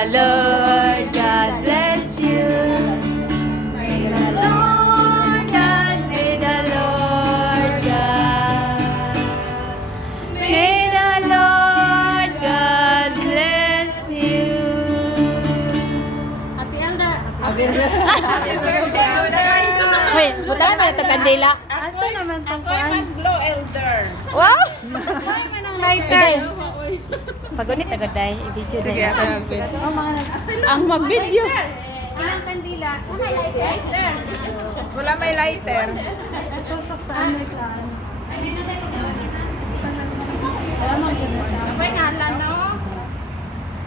the Lord God bless you. May the Lord God, may the Lord God. May the Lord God bless you. Happy Elda. Happy birthday. Wait, butahan na ito kandila. Asa naman tong kuan? Glow elder. Wow! Ay, manang lighter. Pagunit agad dahil i-video na Sige, yun. ako. Oh, mga Ang mag-video. Ilang kandila? Lighter. Wala may lighter. tusok sa ano sa ano. Alam mo yun na sa Kapay ngalan, no?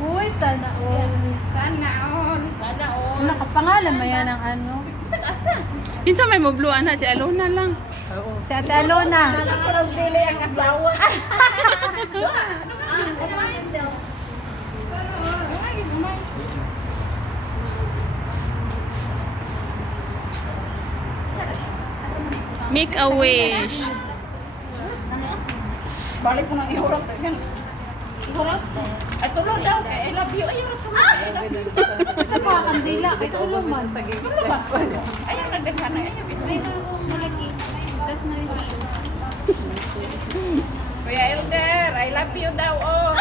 Uy, sana all. Sana all. Sana all. Nakapangalan mo yan ang ano? Asa? Kinsa may mabluan na si Alona lang. Si Ate Alona. Sa parang dili ang asawa. Make a wish. Balik mo nang ihurot. Yan. Ihurot? Ay, tulog daw. I love you. Ay, ihurot sa mga. I love you. Isa pa kandila. Ay, tulo man. Tulog ba? Ayaw, nagdaghan na. Ayaw, malaki. Das na rin siya. Kuya Elder, I love you daw, oh.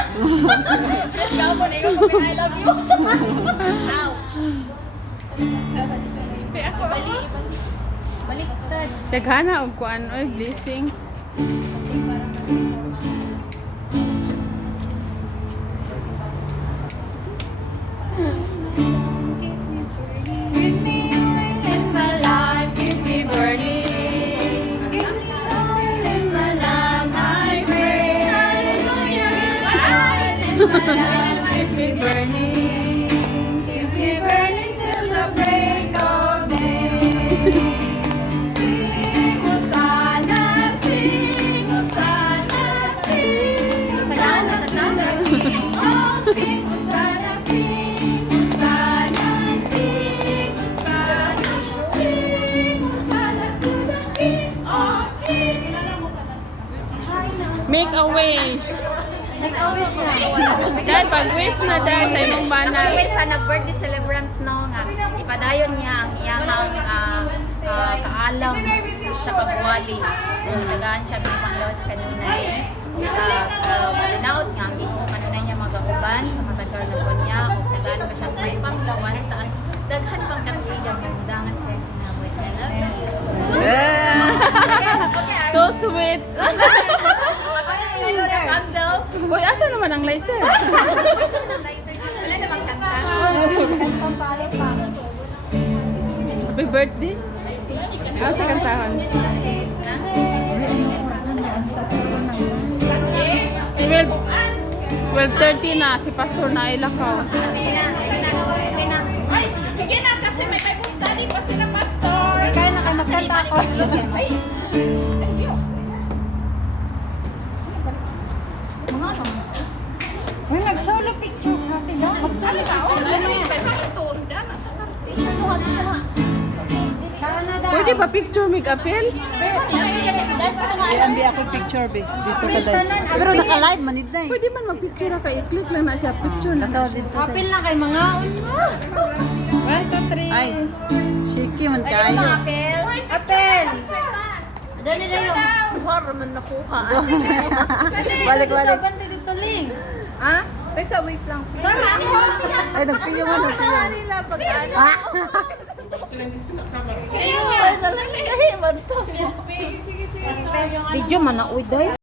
Ikaw mo na yung I love you. Ouch. Ako, baliktad. Daghana og kuan oy blessings. Give me oil in my life. Keep me burning. Give me oil in my Lamb, I pray. Hallelujah. Keep me burning. Keep me burning till the break of day. Sing Hosanna, sing Hosanna, sing Hosanna to the King of Kings. Hosanna, sing Hosanna, sing Hosanna, sing Hosanna to the King of Kings. Make a wish. Nag-always na. Dahil pag-wish na dahil sa imong banal. Nakaway sa nag-birthday celebrant no nga ipadayon niya ang iyang kaalam sa pagwali. Tagaan siya ng panglawas kanunay. Malinaot nga ang iyong kanunay niya mag-auban sa matagal na ko niya. O tagaan pa siya sa may panglawas taas daghan pang katigang ng udangan sa iyong pinawit. I love you. So sweet. Candle. Uy, asa naman ang lighter? Wala namang kanta. Kantang pare pa. Happy birthday. Asa kantahan? 12:30 na si Pastor na ilakaw. Sige na, sige na, sige na. Ay, sige na, kasi may Bible study pa sila, Pastor. Kaya na kayo magkanta ako. Ay, ayun. Uy, mag-solo picture natin ba? Mag-solo Ano ba? Ano yung sa tunda? Nasa karpe. Canada. Pwede ba picture make-apil? Ambi ako picture be dito ka daw. Tanan, Pero naka-live manid na eh. Pwede man mag-picture na kay i-click lang na siya picture na. Naka dito. Apil na kay mga mo. 1, 2, 3. Ay, shiki man kayo. Apel. Apel. Dali na yung Balik-balik. Bante dito ling. Ha? Pesa, wait lang. Ay, nagpiyo mo, nagpiyo. Ah! Video man na uy, day.